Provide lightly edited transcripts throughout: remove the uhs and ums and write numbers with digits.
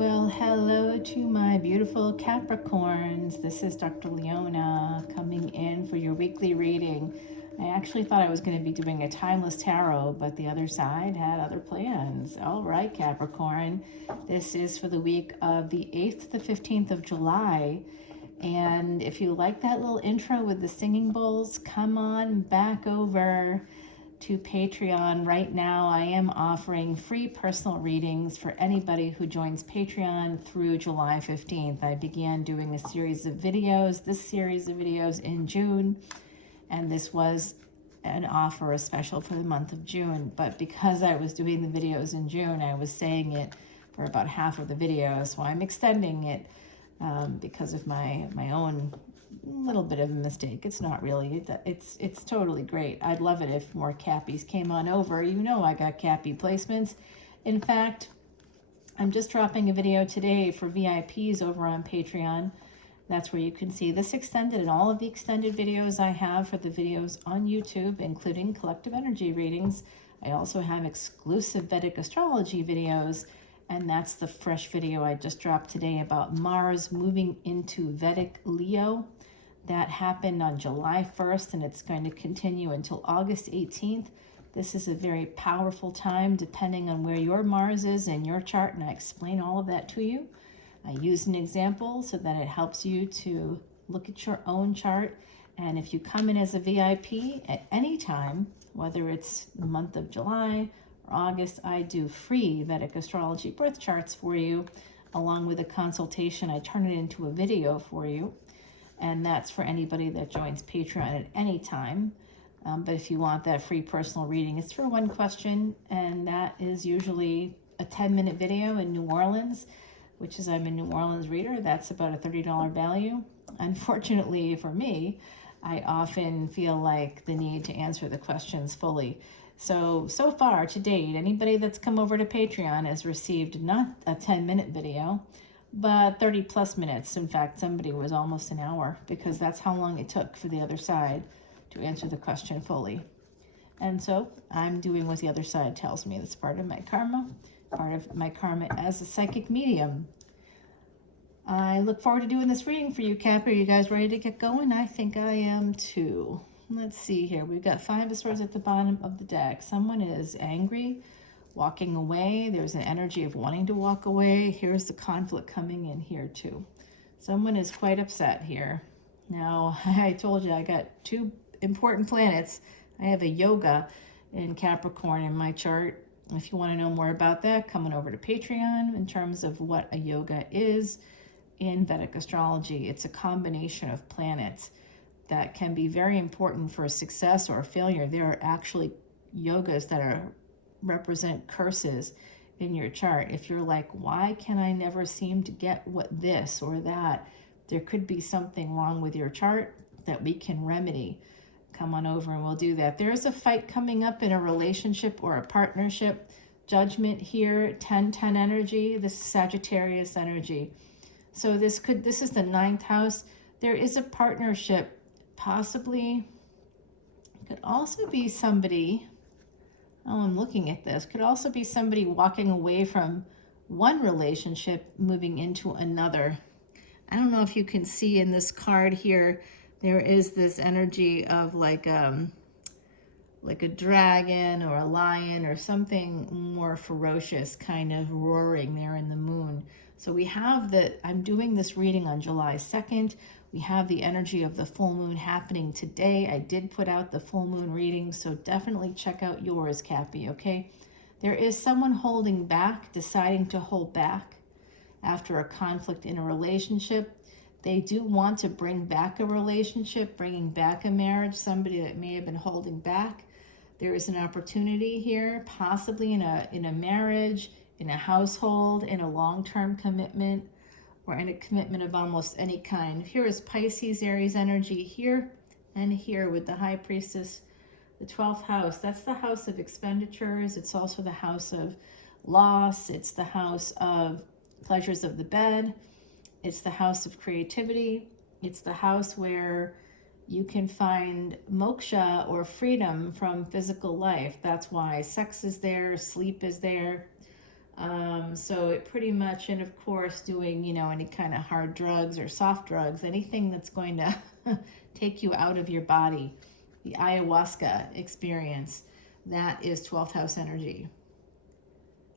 Well, hello to my beautiful Capricorns. This is Dr. Leona coming in for your weekly reading. I actually thought I was going to be doing a timeless tarot, but the other side had other plans. All right, Capricorn. This is for the week of the 8th to the 15th of July. And if you like that little intro with the singing bowls, come on back over to Patreon. Right now, I am offering free personal readings for anybody who joins Patreon through July 15th. I began doing a series of videos, in June, and this was an offer, a special for the month of June. But because I was doing the videos in June, I was saying it for about half of the video, so I'm extending it because of my own little bit of a mistake. It's not really. It's totally great. I'd love it if more Cappies came on over. You know I got Cappy placements. In fact, I'm just dropping a video today for VIPs over on Patreon. That's where you can see this extended and all of the extended videos I have for the videos on YouTube, including collective energy readings. I also have exclusive Vedic Astrology videos, and that's the fresh video I just dropped today about Mars moving into Vedic Leo. That happened on July 1st, and it's going to continue until August 18th. This is a very powerful time depending on where your Mars is in your chart, and I explain all of that to you. I use an example so that it helps you to look at your own chart. And if you come in as a VIP at any time, whether it's the month of July or August, I do free Vedic Astrology birth charts for you, along with a consultation. I turn it into a video for you. And that's for anybody that joins Patreon at any time. But if you want that free personal reading, it's for one question, and that is usually a 10-minute video in New Orleans, which is, I'm a New Orleans reader. That's about a $30 value. Unfortunately for me, I often feel like the need to answer the questions fully. So far to date, anybody that's come over to Patreon has received not a 10-minute video, but 30 plus minutes. In fact, somebody was almost an hour, because that's how long it took for the other side to answer the question fully. And so I'm doing what the other side tells me. That's part of my karma as a psychic medium. I look forward to doing this reading for you, Cap. Are you guys ready to get going? I think I am too. Let's see here. We've got 5 of Swords at the bottom of the deck. Someone is angry, walking away. There's an energy of wanting to walk away. Here's the conflict coming in here too. Someone is quite upset here. Now, I told you I got 2 important planets. I have a yoga in Capricorn in my chart. If you want to know more about that, come on over to Patreon in terms of what a yoga is in Vedic astrology. It's a combination of planets that can be very important for success or failure. There are actually yogas that represent curses in your chart. If you're like, why can I never seem to get what this or that? There could be something wrong with your chart that we can remedy. Come on over and we'll do that. There's a fight coming up in a relationship or a partnership. Judgment here, 10-10 energy. This is Sagittarius energy. So this is the 9th house. There is a partnership, possibly. Could also be somebody, I'm looking at this, could also be somebody walking away from one relationship, moving into another. I don't know if you can see in this card here, there is this energy of like a dragon or a lion or something more ferocious kind of roaring there in the moon. So we have I'm doing this reading on July 2nd. We have the energy of the full moon happening today. I did put out the full moon reading, so definitely check out yours, Cappy, okay? There is someone holding back, deciding to hold back after a conflict in a relationship. They do want to bring back a relationship, bringing back a marriage, somebody that may have been holding back. There is an opportunity here, possibly in a marriage, in a household, in a long-term commitment, or in a commitment of almost any kind. Here is Pisces, Aries energy here and here with the High Priestess, the 12th house. That's the house of expenditures. It's also the house of loss. It's the house of pleasures of the bed. It's the house of creativity. It's the house where you can find moksha or freedom from physical life. That's why sex is there, sleep is there. So it pretty much, and of course doing, any kind of hard drugs or soft drugs, anything that's going to take you out of your body. The ayahuasca experience, that is 12th house energy.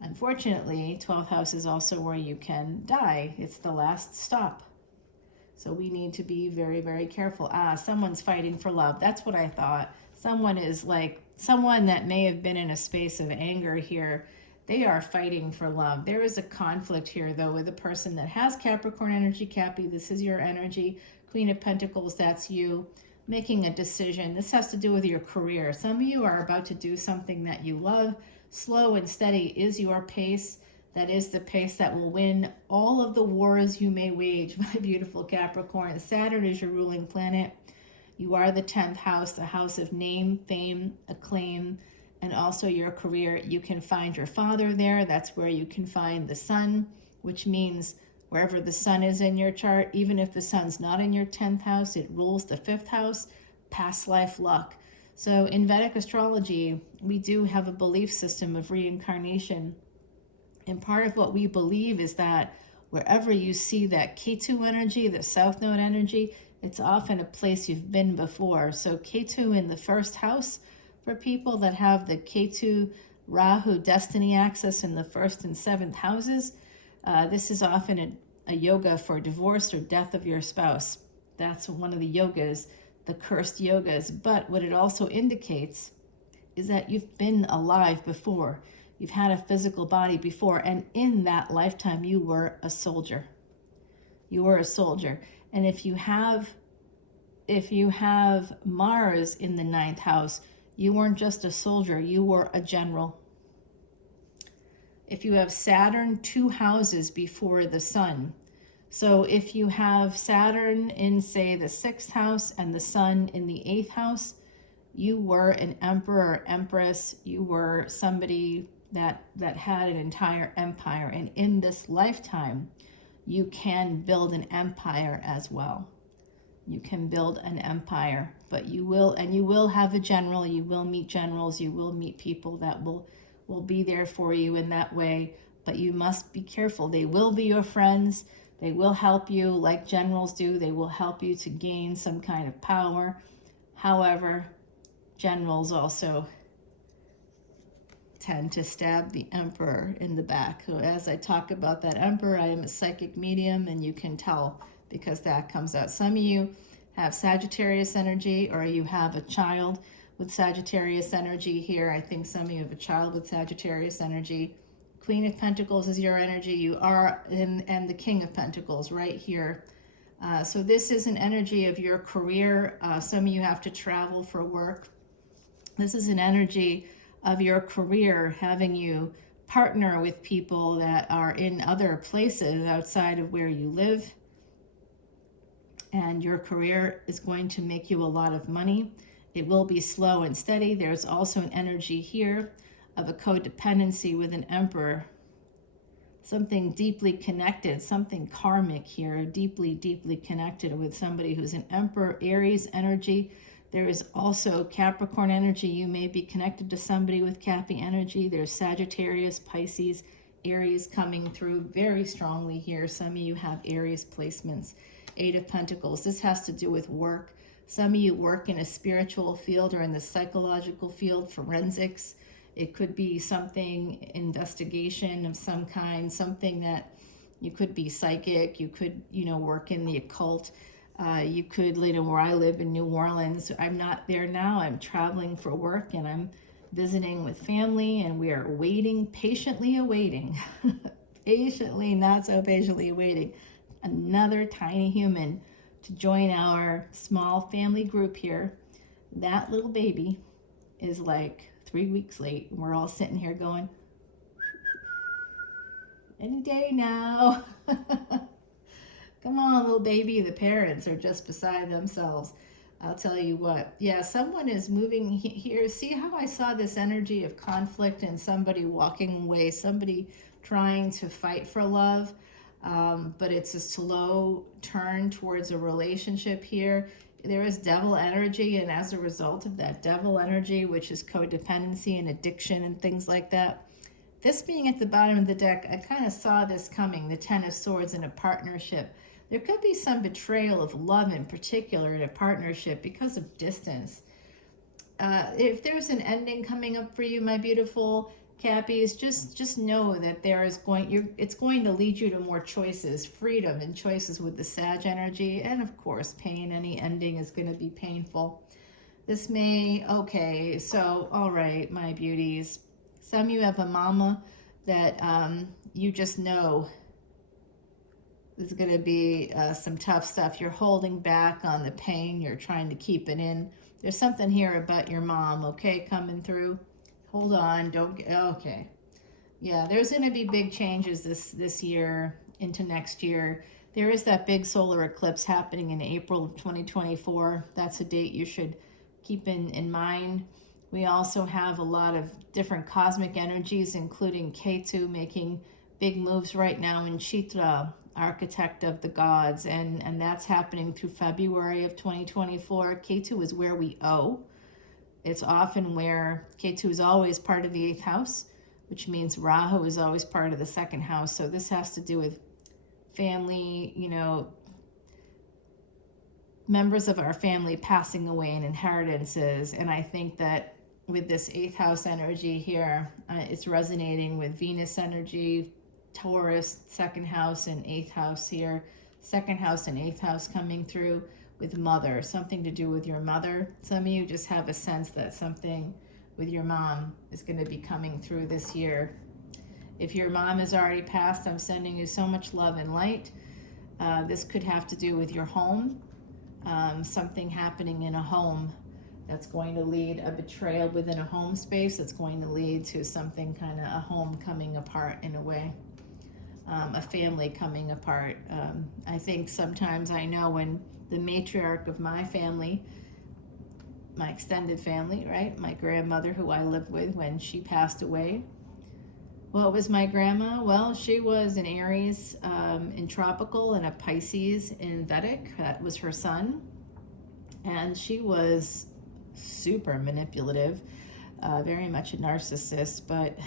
Unfortunately, 12th house is also where you can die. It's the last stop. So we need to be very, very careful. Someone's fighting for love. That's what I thought. Someone is like, someone that may have been in a space of anger here, they are fighting for love. There is a conflict here, though, with a person that has Capricorn energy. Cappy, this is your energy. Queen of Pentacles, that's you. Making a decision. This has to do with your career. Some of you are about to do something that you love. Slow and steady is your pace. That is the pace that will win all of the wars you may wage, my beautiful Capricorn. Saturn is your ruling planet. You are the 10th house, the house of name, fame, acclaim, and also your career. You can find your father there. That's where you can find the sun, which means wherever the sun is in your chart, even if the sun's not in your 10th house, it rules the 5th house, past life luck. So in Vedic astrology, we do have a belief system of reincarnation. And part of what we believe is that wherever you see that Ketu energy, the South Node energy, it's often a place you've been before. So Ketu in the first house, for people that have the Ketu Rahu destiny axis in the first and 7th houses, this is often a yoga for divorce or death of your spouse. That's one of the yogas, the cursed yogas. But what it also indicates is that you've been alive before. You've had a physical body before, and in that lifetime, you were a soldier. You were a soldier. And if you have Mars in the 9th house, you weren't just a soldier, you were a general. If you have Saturn 2 houses before the sun, so if you have Saturn in, say, the 6th house and the sun in the 8th house, you were an emperor or empress. You were somebody that had an entire empire. And in this lifetime, you can build an empire as well. You can build an empire, but you will have a general. You will meet generals. You will meet people that will be there for you in that way. But you must be careful. They will be your friends. They will help you like generals do. They will help you to gain some kind of power. However, generals also tend to stab the emperor in the back. So as I talk about that emperor, I am a psychic medium, and you can tell because that comes out. Some of you have Sagittarius energy, or you have a child with Sagittarius energy here. I think some of you have a child with Sagittarius energy. Queen of Pentacles is your energy. You are, and the King of Pentacles right here. So this is an energy of your career. Some of you have to travel for work. This is an energy of your career, having you partner with people that are in other places outside of where you live. And your career is going to make you a lot of money. It will be slow and steady. There's also an energy here of a codependency with an emperor. Something deeply connected, something karmic here, deeply, deeply connected with somebody who's an emperor, Aries energy. There is also Capricorn energy. You may be connected to somebody with Cappy energy. There's Sagittarius, Pisces, Aries coming through very strongly here. Some of you have Aries placements. 8 of Pentacles. This has to do with work. Some of you work in a spiritual field or in the psychological field, forensics. It could be something, investigation of some kind, something that you could be psychic. You could, work in the occult. You could, where I live in New Orleans, I'm not there now. I'm traveling for work, and I'm visiting with family, and we are waiting, patiently awaiting, patiently, not so patiently awaiting, another tiny human to join our small family group here. That little baby is like 3 weeks late. We're all sitting here going, any day now. Come on, little baby. The parents are just beside themselves. I'll tell you what. Yeah, someone is moving here. See how I saw this energy of conflict and somebody walking away, somebody trying to fight for love, but it's a slow turn towards a relationship here. There is devil energy, and as a result of that devil energy, which is codependency and addiction and things like that, This being at the bottom of the deck, I kind of saw this coming, the Ten of Swords in a partnership. There could be some betrayal of love in particular in a partnership because of distance. If there's an ending coming up for you, my beautiful Cappies, just know that it's going to lead you to more choices, freedom and choices with the Sag energy, and of course pain. Any ending is going to be painful. This may, okay, so all right, my beauties. Some of you have a mama that you just know there's going to be some tough stuff. You're holding back on the pain. You're trying to keep it in. There's something here about your mom, okay, coming through. Hold on, don't get, okay. Yeah, there's going to be big changes this year into next year. There is that big solar eclipse happening in April of 2024. That's a date you should keep in mind. We also have a lot of different cosmic energies, including Ketu making big moves right now in Chitra, architect of the gods, and that's happening through February of 2024. Ketu is where we owe. It's often where Ketu is always part of the 8th house, which means Rahu is always part of the 2nd house. So this has to do with family, members of our family passing away and inheritances. And I think that with this 8th house energy here, it's resonating with Venus energy, Taurus, 2nd house and 8th house here. 2nd house and 8th house coming through with mother, something to do with your mother. Some of you just have a sense that something with your mom is going to be coming through this year. If your mom has already passed, I'm sending you so much love and light. This could have to do with your home, something happening in a home that's going to lead a betrayal within a home space. That's going to lead to something kind of a home coming apart in a way. A family coming apart. I think sometimes I know when the matriarch of my family, my extended family, right? My grandmother who I lived with, when she passed away. What was my grandma? Well, she was an Aries in tropical and a Pisces in Vedic. That was her son. And she was super manipulative, very much a narcissist, but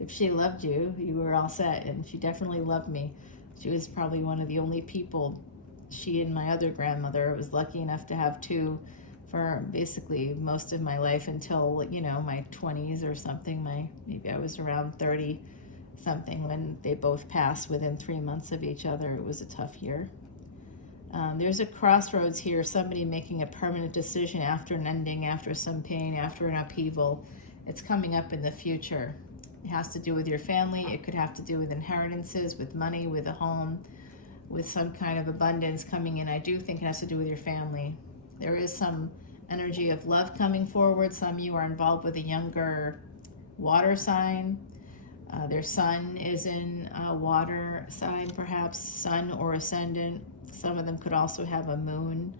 if she loved you, you were all set, and she definitely loved me. She was probably one of the only people, she and my other grandmother, I was lucky enough to have two for basically most of my life until, my 20s or something. Maybe I was around 30 something when they both passed within 3 months of each other. It was a tough year. There's a crossroads here, somebody making a permanent decision after an ending, after some pain, after an upheaval. It's coming up in the future. It has to do with your family. It could have to do with inheritances, with money, with a home, with some kind of abundance coming in. I do think it has to do with your family. There is some energy of love coming forward. Some of you are involved with a younger water sign. Their sun is in a water sign, perhaps sun or ascendant. Some of them could also have a moon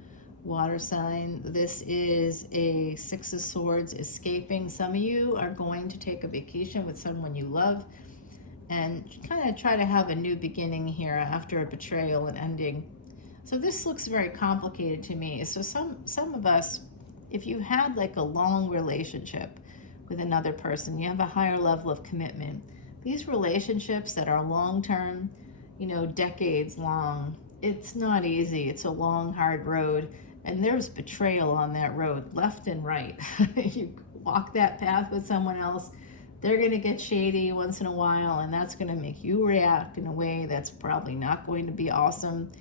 water sign. This is a 6 of Swords escaping. Some of you are going to take a vacation with someone you love and kind of try to have a new beginning here after a betrayal and ending. So this looks very complicated to me. So some of us, if you had like a long relationship with another person, you have a higher level of commitment. These relationships that are long-term, decades long, it's not easy. It's a long, hard road. And there's betrayal on that road, left and right. You walk that path with someone else, they're going to get shady once in a while, and that's going to make you react in a way that's probably not going to be awesome.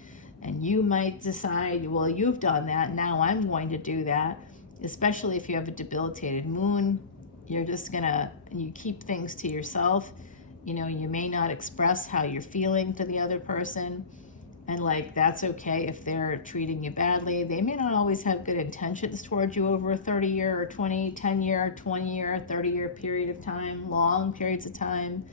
And you might decide, well, you've done that, now I'm going to do that. Especially if you have a debilitated moon, you're just going to, you keep things to yourself. You may not express how you're feeling to the other person. And that's okay if they're treating you badly. They may not always have good intentions towards you over a 30-year or 10-year, 20-year, 30-year period of time, long periods of time.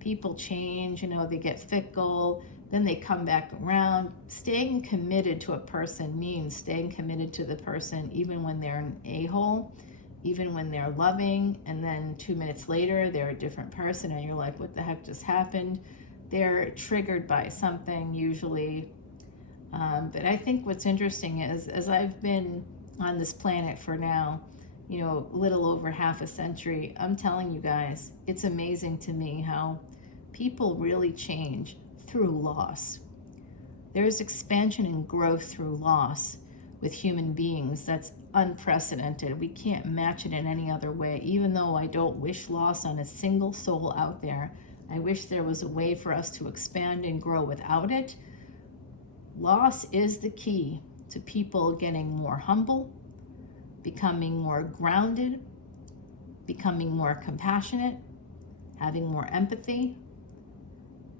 People change, they get fickle, then they come back around. Staying committed to a person means staying committed to the person even when they're an a-hole, even when they're loving, and then 2 minutes later, they're a different person, and you're like, what the heck just happened? They're triggered by something usually. But I think what's interesting is, as I've been on this planet for now, a little over half a century. I'm telling you guys, it's amazing to me how people really change through loss. There's expansion and growth through loss with human beings that's unprecedented. We can't match it in any other way. Even though I don't wish loss on a single soul out there, I wish there was a way for us to expand and grow without it. Loss is the key to people getting more humble, becoming more grounded, becoming more compassionate, having more empathy.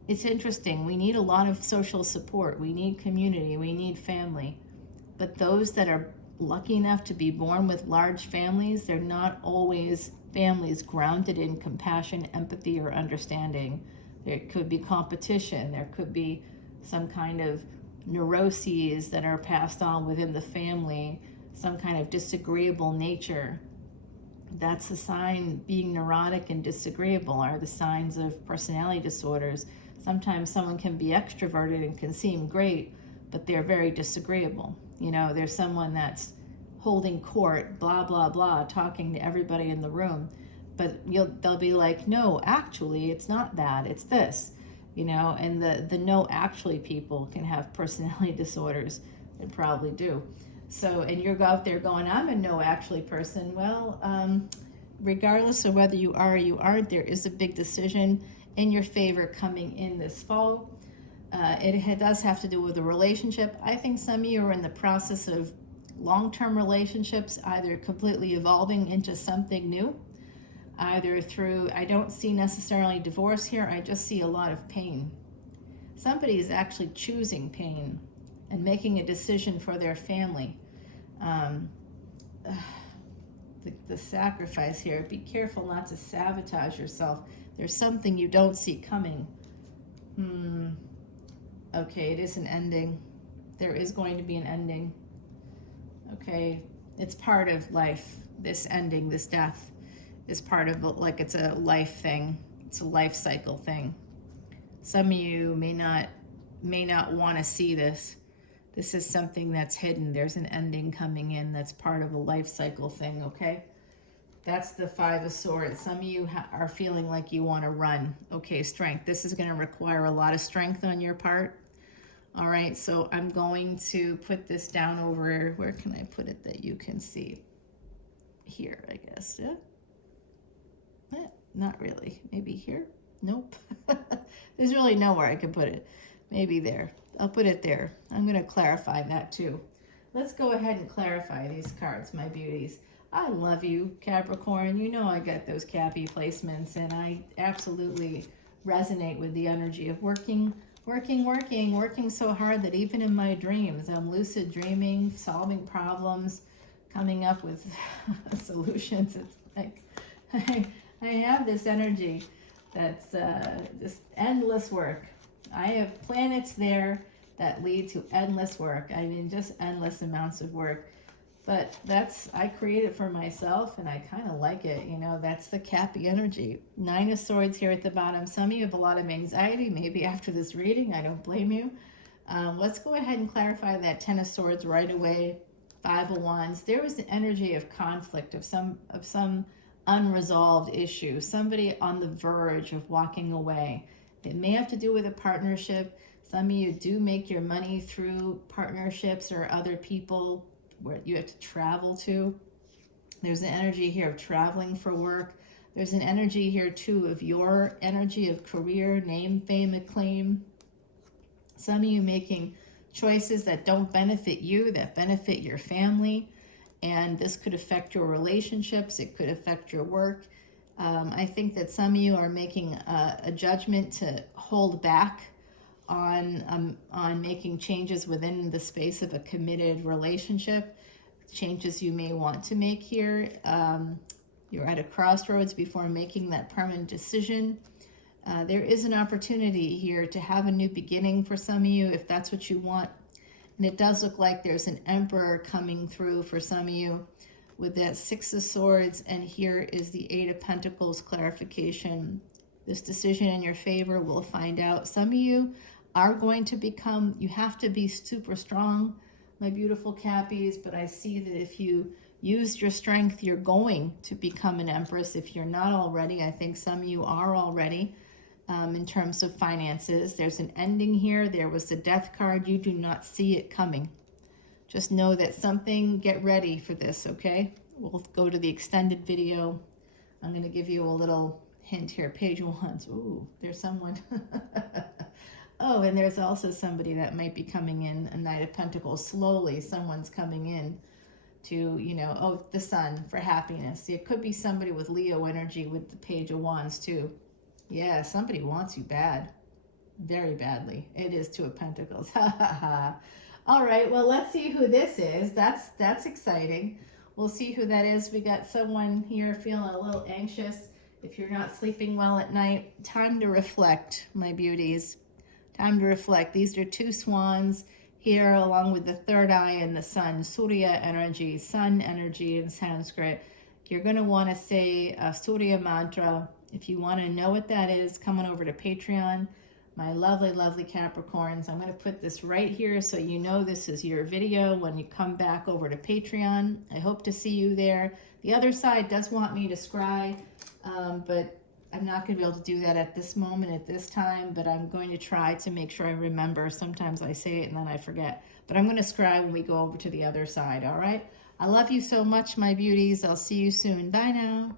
It's interesting. We need a lot of social support. We need community. We need family. But those that are lucky enough to be born with large families, they're not always families grounded in compassion, empathy, or understanding. There could be competition. There could be some kind of neuroses that are passed on within the family, some kind of disagreeable nature. That's a sign. Being neurotic and disagreeable are the signs of personality disorders. Sometimes someone can be extroverted and can seem great, but they're very disagreeable. There's someone that's holding court, blah, blah, blah, talking to everybody in the room, but they'll be like, no, actually, it's not that, it's this, and the no, actually people can have personality disorders. They probably do. So, and you're out there going, I'm a no, actually person. Well, regardless of whether you are or you aren't, there is a big decision in your favor coming in this fall. It does have to do with a relationship. I think some of you are in the process of long-term relationships, either completely evolving into something new, either through, I don't see necessarily divorce here, I just see a lot of pain. Somebody is actually choosing pain and making a decision for their family. The sacrifice here, be careful not to sabotage yourself. There's something you don't see coming. Okay, it is an ending. There is going to be an ending. Okay, it's part of life. This ending, this death is part of, like, it's a life thing. It's a life cycle thing. Some of you may not want to see this. This is something that's hidden. There's an ending coming in that's part of a life cycle thing, okay? That's the Five of Swords. Some of you are feeling like you want to run. Okay, strength. This is going to require a lot of strength on your part. All right, so I'm going to put this down over, where can I put it that you can see? Here, I guess. Yeah? Not really. Maybe here? Nope. There's really nowhere I can put it. Maybe there. I'll put it there. I'm going to clarify that too. Let's go ahead and clarify these cards, my beauties. I love you, Capricorn. You know I got those Cappy placements, and I absolutely resonate with the energy of working so hard that even in my dreams, I'm lucid dreaming, solving problems, coming up with solutions. It's like I have this energy that's just endless work. I have planets there that lead to endless work. I mean, just endless amounts of work. But I create it for myself, and I kind of like it. That's the Cappy energy. Nine of Swords here at the bottom. Some of you have a lot of anxiety, maybe after this reading. I don't blame you. Let's go ahead and clarify that Ten of Swords right away. Five of Wands. There was an energy of conflict, of some unresolved issue. Somebody on the verge of walking away. It may have to do with a partnership. Some of you do make your money through partnerships or other people where you have to travel to. There's an energy here of traveling for work. There's an energy here too of your energy of career, name, fame, acclaim. Some of you making choices that don't benefit you, that benefit your family. And this could affect your relationships. It could affect your work. I think that some of you are making a judgment to hold back on making changes within the space of a committed relationship, changes you may want to make here. You're at a crossroads before making that permanent decision. There is an opportunity here to have a new beginning for some of you if that's what you want. And it does look like there's an Emperor coming through for some of you with that Six of Swords, and here is the Eight of Pentacles clarification. This decision in your favor, we'll find out. Some of you are going to become, you have to be super strong, my beautiful Cappies, but I see that if you Use your strength. You're going to become an empress if you're not already. I think some of you are already. In terms of finances, there's an ending here. There was the death card. You do not see it coming. Just know that something, get ready for this, okay? We'll go to the extended video. I'm going to give you a little hint here. Page wands. Ooh, there's someone. Oh, and there's also somebody that might be coming in, a Knight of Pentacles. Slowly, someone's coming in to, you know, oh, the sun for happiness. It could be somebody with Leo energy with the Page of Wands too. Yeah, somebody wants you bad. Very badly. It is Two of Pentacles. Ha ha ha. All right, well, let's see who this is. That's exciting. We'll see who that is. We got someone here feeling a little anxious. If you're not sleeping well at night, time to reflect, my beauties. Time to reflect. These are two swans here along with the third eye and the sun. Surya energy, sun energy in Sanskrit. You're going to want to say a Surya mantra. If you want to know what that is, come on over to Patreon. My lovely, lovely Capricorns. I'm going to put this right here so you know this is your video when you come back over to Patreon. I hope to see you there. The other side does want me to scry, but I'm not going to be able to do that at this moment, at this time, but I'm going to try to make sure I remember. Sometimes I say it and then I forget. But I'm going to scry when we go over to the other side, all right? I love you so much, my beauties. I'll see you soon. Bye now.